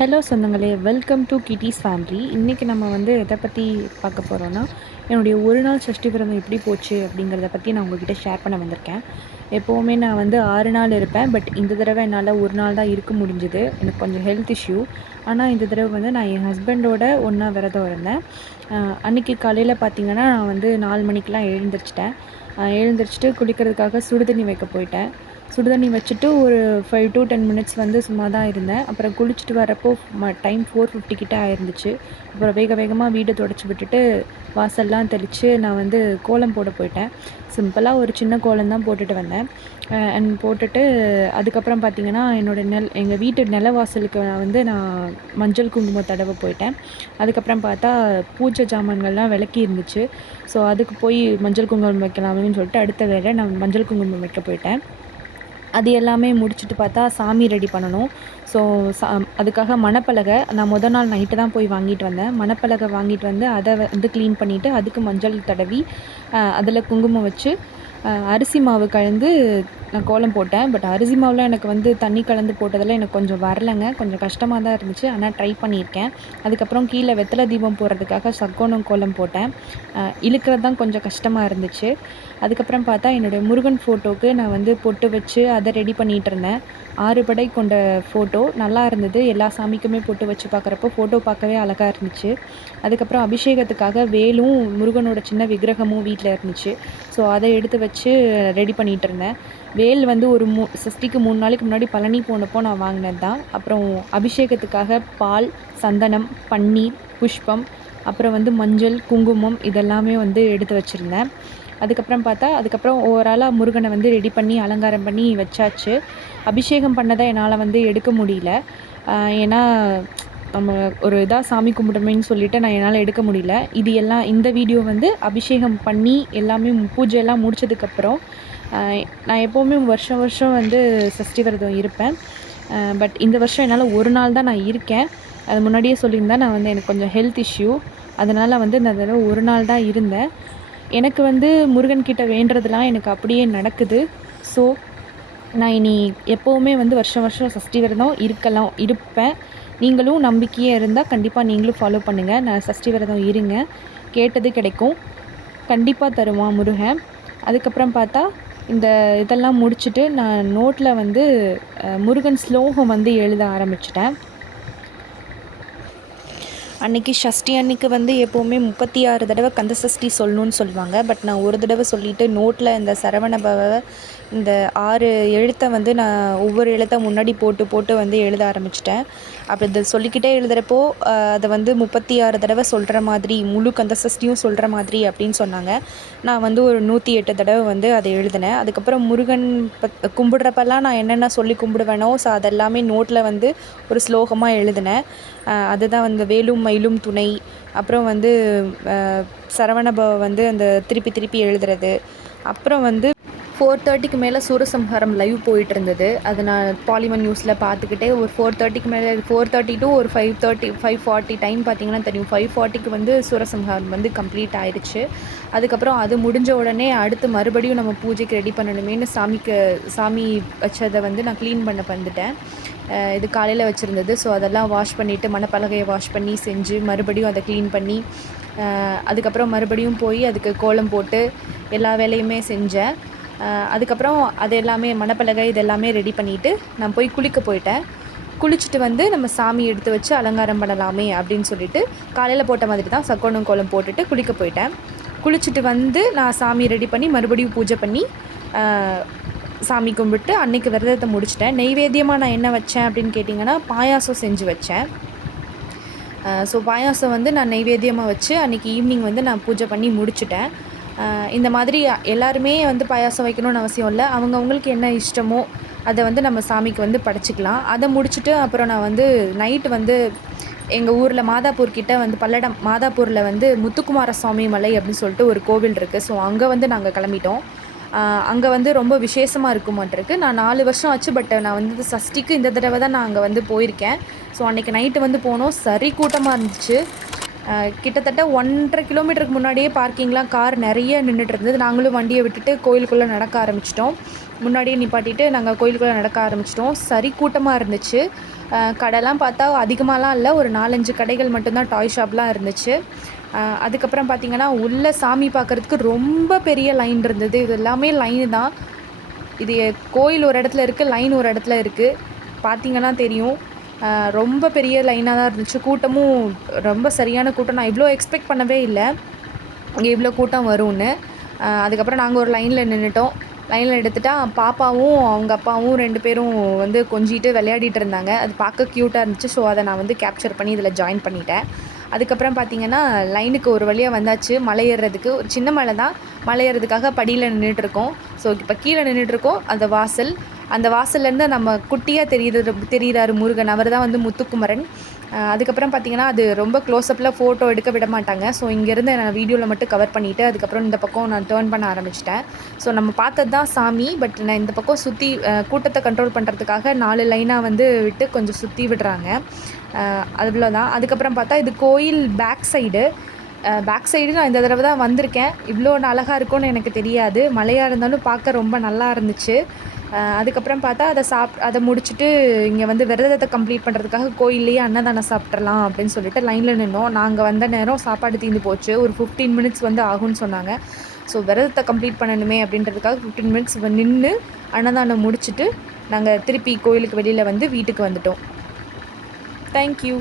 Hello சொந்தங்களே, welcome to kitties family. இன்றைக்கி நம்ம வந்து எதை பற்றி பார்க்க போகிறோன்னா, என்னுடைய ஒரு நாள் சஷ்டி விரதம் எப்படி போச்சு அப்படிங்கிறத பற்றி நான் உங்ககிட்ட ஷேர் பண்ண வந்திருக்கேன். எப்போவுமே நான் வந்து 6 நாள் இருப்பேன். பட் இந்த தடவை என்னால் ஒரு நாள் தான் இருக்க முடிஞ்சுது. எனக்கு கொஞ்சம் ஹெல்த் இஷ்யூ. ஆனால் இந்த தடவை வந்து நான் என் ஹஸ்பண்டோட ஒன்றா விரதம் இருந்தேன். அன்றைக்கி காலையில் பார்த்திங்கன்னா நான் வந்து 4 மணிக்கெலாம் எழுந்திரிச்சிட்டேன். எழுந்திரிச்சிட்டு குளிக்கிறதுக்காக சுடுதண்ணி வைக்க போயிட்டேன். சுடுதண்ணி வச்சுட்டு ஒரு 5 to 10 மினிட்ஸ் வந்து சும்மா தான் இருந்தேன். அப்புறம் குளிச்சுட்டு வரப்போ டைம் 4:50 கிட்ட ஆயிருந்துச்சு. அப்புறம் வேகமாக வீடு தொடச்சி விட்டுட்டு வாசல்லாம் தெளித்து நான் வந்து கோலம் போட போயிட்டேன். சிம்பிளாக ஒரு சின்ன கோலம் தான் போட்டுட்டு வந்தேன். அண்ட் போட்டுட்டு அதுக்கப்புறம் பார்த்திங்கன்னா எங்கள் வீட்டு நிலவாசலுக்கு நான் மஞ்சள் குங்குமம் தடவ போயிட்டேன். அதுக்கப்புறம் பார்த்தா பூஜை ஜாமான்கள்லாம் விளக்கி இருந்துச்சு. ஸோ அதுக்கு போய் மஞ்சள் குங்குமம் வைக்கலாமேன்னு சொல்லிட்டு அடுத்த வேளை நான் மஞ்சள் குங்குமம் வைக்க போயிட்டேன். அது எல்லாமே முடிச்சுட்டு பார்த்தா சாமி ரெடி பண்ணணும். ஸோ அதுக்காக மணப்பலகை நான் நாள் நைட்டு தான் போய் வாங்கிட்டு வந்தேன். மணப்பலகை வாங்கிட்டு வந்து அதை வந்து க்ளீன் பண்ணிவிட்டு அதுக்கு மஞ்சள் தடவி அதில் குங்குமம் வச்சு அரிசி மாவு கலந்து நான் கோலம் போட்டேன். பட் அரிசி மாவில் எனக்கு வந்து தண்ணி கலந்து போட்டதில் எனக்கு கொஞ்சம் வரலைங்க. கொஞ்சம் கஷ்டமாக தான் இருந்துச்சு. ஆனால் ட்ரை பண்ணியிருக்கேன். அதுக்கப்புறம் கீழே வெத்தலை தீபம் போடுறதுக்காக சக்கோணம் கோலம் போட்டேன். இழுக்கிறது தான் கொஞ்சம் கஷ்டமாக இருந்துச்சு. அதுக்கப்புறம் பார்த்தா என்னுடைய முருகன் ஃபோட்டோவுக்கு நான் வந்து பொட்டு வச்சு அதை ரெடி பண்ணிகிட்டு இருந்தேன். 6 படை கொண்ட ஃபோட்டோ நல்லா இருந்தது. எல்லா சாமிக்குமே பொட்டு வச்சு பார்க்குறப்போ ஃபோட்டோ பார்க்கவே அழகாக இருந்துச்சு. அதுக்கப்புறம் அபிஷேகத்துக்காக வேலும் முருகனோட சின்ன விக்கிரகமும் வீட்டில் இருந்துச்சு. ஸோ அதை எடுத்து வச்சு ரெடி பண்ணிகிட்டு இருந்தேன். வேல் வந்து ஒரு சஷ்டிக்கு 3 நாளைக்கு முன்னாடி பழனி போனப்போ நான் வாங்கினது தான். அப்புறம் அபிஷேகத்துக்காக பால், சந்தனம், பன்னீர், புஷ்பம், அப்புறம் வந்து மஞ்சள், குங்குமம் இதெல்லாமே வந்து எடுத்து வச்சுருந்தேன். அதுக்கப்புறம் ஓவராலாக முருகனை வந்து ரெடி பண்ணி அலங்காரம் பண்ணி வச்சாச்சு. அபிஷேகம் பண்ணதை என்னால் வந்து எடுக்க முடியல. ஏன்னா நம்ம ஒரு இதாக சாமி கும்பிடுமேன்னு சொல்லிவிட்டு என்னால் எடுக்க முடியல. இந்த வீடியோ வந்து அபிஷேகம் பண்ணி எல்லாமே பூஜையெல்லாம் முடித்ததுக்கப்புறம் நான் எப்போவுமே வருஷம் வந்து சஷ்டி விரதம் இருப்பேன். பட் இந்த வருஷம் என்னால் ஒரு நாள் தான் நான் இருக்கேன். அது முன்னாடியே சொல்லியிருந்தேன். நான் வந்து எனக்கு கொஞ்சம் ஹெல்த் இஷ்யூ. அதனால் வந்து இந்த தடவை ஒரு நாள் தான் இருந்தேன். எனக்கு வந்து முருகன்கிட்ட வேண்டுறதுலாம் எனக்கு அப்படியே நடக்குது. ஸோ நான் இனி எப்போவுமே வந்து வருஷம் சஷ்டி விரதம் இருப்பேன். நீங்களும் நம்பிக்கையாக இருந்தால் கண்டிப்பாக நீங்களும் ஃபாலோ பண்ணுங்கள். நான் சஷ்டி விரதம் இருங்க, கேட்டது கிடைக்கும், கண்டிப்பாக தருவான் முருகன். அதுக்கப்புறம் பார்த்தா இதெல்லாம் முடிச்சுட்டு நான் நோட்டில் வந்து முருகன் ஸ்லோகம் வந்து எழுத ஆரம்பிச்சிட்டேன். அன்றைக்கி ஷஷ்டி அன்றைக்கி வந்து எப்போவுமே 36 தடவை கந்த சஷ்டி சொல்லணுன்னு சொல்லுவாங்க. பட் நான் ஒரு தடவை சொல்லிவிட்டு நோட்டில் இந்த சரவணபவ இந்த 6 எழுத்தை வந்து நான் ஒவ்வொரு எழுத்தை முன்னாடி போட்டு வந்து எழுத ஆரம்பிச்சிட்டேன். அப்படி இதை சொல்லிக்கிட்டே எழுதுகிறப்போ அதை வந்து 36 தடவை சொல்கிற மாதிரி முழு கந்த சஷ்டியும் சொல்கிற மாதிரி அப்படின்னு சொன்னாங்க. நான் வந்து ஒரு 108 தடவை வந்து அதை எழுதினேன். அதுக்கப்புறம் முருகன் கும்பிட்றப்பெல்லாம் நான் என்னென்ன சொல்லி கும்பிடுவேனோ ஸோ அதெல்லாமே நோட்டில் வந்து ஒரு ஸ்லோகமாக எழுதினேன். அதுதான் வந்து வேலும் மயிலும் துணை, அப்புறம் வந்து சரவணபவ வந்து அந்த திருப்பி எழுதுறது. அப்புறம் வந்து 4:30க்கு மேலே சூரசம்ஹாரம் லைவ் போயிட்டு இருந்தது. அது நான் பாலிமர் நியூஸில் பார்த்துக்கிட்டே ஒரு 4:30க்கு மேலே 4:30 to ஒரு 5:40 டைம் பார்த்திங்கன்னா தெரியும். 5:40க்கு வந்து சூரசம்ஹாரம் வந்து கம்ப்ளீட் ஆயிடுச்சு. அதுக்கப்புறம் அது முடிஞ்ச உடனே அடுத்து மறுபடியும் நம்ம பூஜைக்கு ரெடி பண்ணணுமேனு சாமி வச்சதை வந்து நான் க்ளீன் பண்ண வந்துட்டேன். இது காலையில் வச்சுருந்தது. ஸோ அதெல்லாம் வாஷ் பண்ணிவிட்டு மணப்பலகையை வாஷ் பண்ணி செஞ்சு மறுபடியும் அதை க்ளீன் பண்ணி அதுக்கப்புறம் மறுபடியும் போய் அதுக்கு கோலம் போட்டு எல்லா வேலையுமே செஞ்சேன். அதுக்கப்புறம் அது எல்லாமே மணப்பலகை இதெல்லாமே ரெடி பண்ணிவிட்டு நான் போய் குளிக்க போயிட்டேன். குளிச்சுட்டு வந்து நம்ம சாமி எடுத்து வச்சு அலங்காரம் பண்ணலாமே அப்படின்னு சொல்லிட்டு காலையில் போட்ட மாதிரி தான் சக்கோணம் கோலம் போட்டுட்டு குளிக்க போயிட்டேன். குளிச்சுட்டு வந்து நான் சாமி ரெடி பண்ணி மறுபடியும் பூஜை பண்ணி சாமி கும்பிட்டு அன்றைக்கி விரதத்தை முடிச்சிட்டேன். நெய்வேத்தியமாக நான் என்ன வச்சேன் அப்படின்னு கேட்டிங்கன்னா பாயாசம் செஞ்சு வச்சேன். ஸோ பாயாசம் வந்து நான் நெய்வேத்தியமாக வச்சு அன்றைக்கி ஈவினிங் வந்து நான் பூஜை பண்ணி முடிச்சிட்டேன். இந்த மாதிரி எல்லாருமே வந்து பாயாசம் வைக்கணும்னு அவசியம் இல்லை. அவங்கவுங்களுக்கு என்ன இஷ்டமோ அதை வந்து நம்ம சாமிக்கு வந்து படைச்சிக்கலாம். அதை முடிச்சுட்டு அப்புறம் நான் வந்து நைட்டு வந்து எங்கள் ஊரில் மாதாப்பூர் கிட்டே வந்து பல்லடம் மாதாப்பூரில் வந்து முத்துக்குமார சுவாமி மலை அப்படின்னு சொல்லிட்டு ஒரு கோவில் இருக்குது. ஸோ அங்கே வந்து நாங்கள் கிளம்பிட்டோம். அங்கே வந்து ரொம்ப விசேஷமாக இருக்குமாட்டிருக்கு. நான் 4 வருஷம் ஆச்சு. பட் நான் வந்து சஷ்டிக்கு இந்த தடவை தான் நான் அங்கே வந்து போயிருக்கேன். ஸோ அன்றைக்கி நைட்டு வந்து போனோம். சரி கூட்டமாக இருந்துச்சு. கிட்டத்தட்ட 1.5 கிலோமீட்டருக்கு முன்னாடியே பார்க்கிங்லாம் கார் நிறைய நின்றுட்டு இருந்தது. நாங்களும் வண்டியை விட்டுட்டு கோயிலுக்குள்ளே நடக்க ஆரம்பிச்சிட்டோம். முன்னாடியே நிப்பாட்டிட்டு நாங்கள் கோயிலுக்குள்ளே நடக்க ஆரம்பிச்சிட்டோம். சரி கூட்டமாக இருந்துச்சு. கடைலாம் பார்த்தா அதிகமாகலாம் இல்லை, ஒரு 4-5 கடைகள் மட்டும்தான் டாய் ஷாப்லாம் இருந்துச்சு. அதுக்கப்புறம் பார்த்திங்கன்னா உள்ளே சாமி பார்க்குறதுக்கு ரொம்ப பெரிய லைன் இருந்தது. இது எல்லாமே லைனு தான். இது கோயில் ஒரு இடத்துல இருக்குது, லைன் ஒரு இடத்துல இருக்குது. பார்த்திங்கன்னா தெரியும், ரொம்ப பெரிய லைனாக தான் இருந்துச்சு. கூட்டமும் ரொம்ப சரியான கூட்டம். நான் இவ்வளோ எக்ஸ்பெக்ட் பண்ணவே இல்லை இங்கே இவ்வளோ கூட்டம் வரும்னு. அதுக்கப்புறம் நாங்கள் ஒரு லைனில் நின்றுட்டோம். லைனில் எடுத்துட்டா பாப்பாவும் அவங்க அப்பாவும் 2 பேரும் வந்து கொஞ்சிட்டு விளையாடிட்டு இருந்தாங்க. அது பார்க்க க்யூட்டாக இருந்துச்சு. ஸோ அதை நான் வந்து கேப்சர் பண்ணி இதில் ஜாயின் பண்ணிட்டேன். அதுக்கப்புறம் பார்த்திங்கன்னா லைனுக்கு ஒரு வழியாக வந்தாச்சு. மலை ஏறுறதுக்கு ஒரு சின்ன மலை தான், மலை ஏறுறதுக்காக படியில் நின்றுட்டுருக்கோம். ஸோ இப்போ கீழே நின்றுட்டுருக்கோம். அந்த வாசல், அந்த வாசல்லேருந்து நம்ம குட்டியாக தெரிகிறாரு முருகன். அவர் தான் வந்து முத்துக்குமரன். அதுக்கப்புறம் பார்த்திங்கன்னா அது ரொம்ப க்ளோஸ்அப்பில் ஃபோட்டோ எடுக்க விட மாட்டாங்க. ஸோ இங்கேருந்து நான் வீடியோவில் மட்டும் கவர் பண்ணிவிட்டு அதுக்கப்புறம் இந்த பக்கம் நான் டேர்ன் பண்ண ஆரம்பிச்சிட்டேன். ஸோ நம்ம பார்த்தது தான் சாமி, பட் நான் இந்த பக்கம் சுற்றி கூட்டத்தை கண்ட்ரோல் பண்ணுறதுக்காக 4 லைனாக வந்து விட்டு கொஞ்சம் சுற்றி விடுறாங்க. அவ்வளோதான். அதுக்கப்புறம் பார்த்தா இது கோயில் பேக் சைடு நான் இந்த தடவை தான் வந்திருக்கேன். இவ்வளோ அழகாக இருக்கும்னு எனக்கு தெரியாது. மழையாக இருந்தாலும் பார்க்க ரொம்ப நல்லா இருந்துச்சு. அதுக்கப்புறம் பார்த்தா அதை முடிச்சுட்டு இங்கே வந்து விரதத்தை கம்ப்ளீட் பண்ணுறதுக்காக கோயில்லையே அன்னதானம் சாப்பிட்றலாம் அப்படின்னு சொல்லிட்டு லைனில் நின்னோம். நாங்கள் வந்த நேரம் சாப்பாடு தீர்ந்து போச்சு. ஒரு 15 மினிட்ஸ் வந்து ஆகும்னு சொன்னாங்க. ஸோ விரதத்தை கம்ப்ளீட் பண்ணணுமே அப்படின்றதுக்காக 15 மினிட்ஸ் நின்று அன்னதானம் முடிச்சுட்டு நாங்கள் திருப்பி கோயிலுக்கு வெளியில் வந்து வீட்டுக்கு வந்துட்டோம். தேங்க்யூ.